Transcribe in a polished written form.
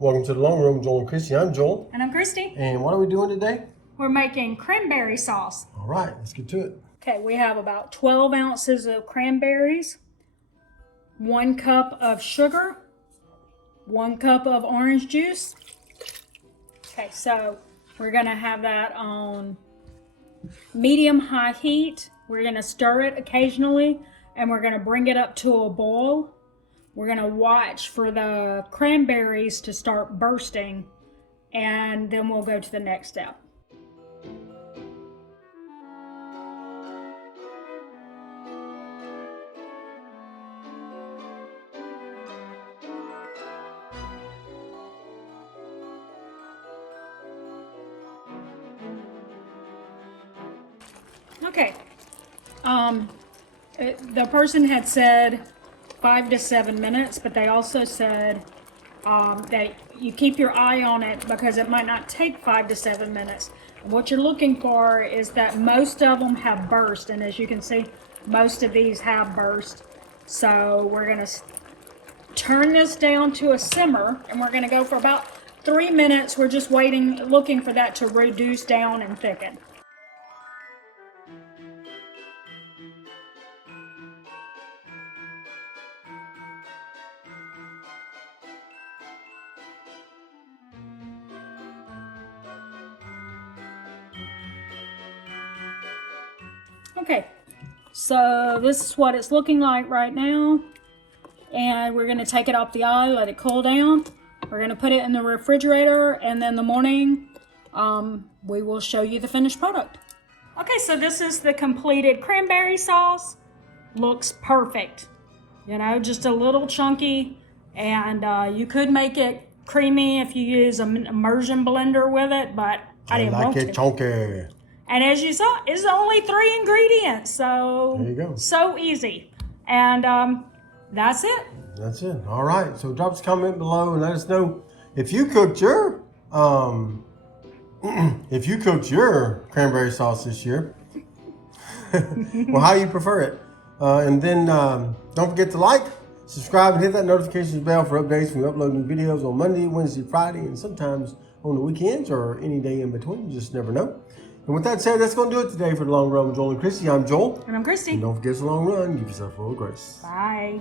Welcome to the Long Room, Joel and Christy. I'm Joel. And I'm Christy. And what are we doing today? We're making cranberry sauce. All right, let's get to it. Okay, we have about 12 ounces of cranberries, 1 cup of sugar, 1 cup of orange juice. Okay, so we're gonna have that on medium-high heat. We're gonna stir it occasionally, and we're gonna bring it up to a boil. We're gonna watch for the cranberries to start bursting, and then we'll go to the next step. Okay, the person had said 5 to 7 minutes, but they also said that you keep your eye on it because it might not take 5 to 7 minutes. And what you're looking for is that most of them have burst, and as you can see, most of these have burst. So we're gonna turn this down to a simmer, and we're gonna go for about 3 minutes. We're just waiting, looking for that to reduce down and thicken. Okay, so this is what it's looking like right now, and we're going to take it off the eye, let it cool down. We're going to put it in the refrigerator, and then in the morning we will show you the finished product. Okay, so this is the completed cranberry sauce. Looks perfect, you know, just a little chunky, and you could make it creamy if you use an immersion blender with it, but I didn't want to. Like it chunky. And as you saw, it's only 3 ingredients, so There you go. So easy. And that's it. That's it. All right. So drop us a comment below and let us know if you cooked your cranberry sauce this year. Well, how you prefer it. And then don't forget to like, subscribe, and hit that notifications bell for updates when we upload new videos on Monday, Wednesday, Friday, and sometimes on the weekends or any day in between. You just never know. And with that said, that's going to do it today for the Long Run with Joel and Christy. I'm Joel. And I'm Christy. And don't forget it's a long run. Give yourself a little grace. Bye.